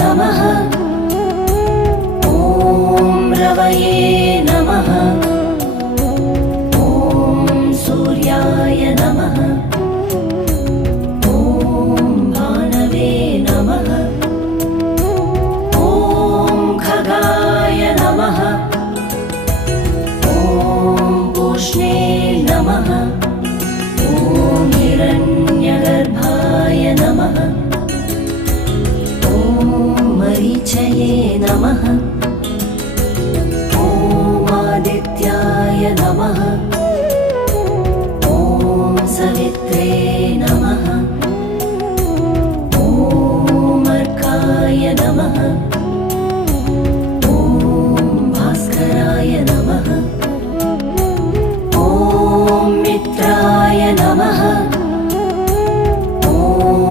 नमः। ॐ रवये नमः। ॐ सूर्याय नमः। ॐ भानवे नमः। ॐ खगाय नमः। ॐ पूष्णे नमः। ॐ हिरण्यगर्भाय नमः। ॐ मरीचये नमः। ॐ आदित्याय नमः। ॐ सवित्रे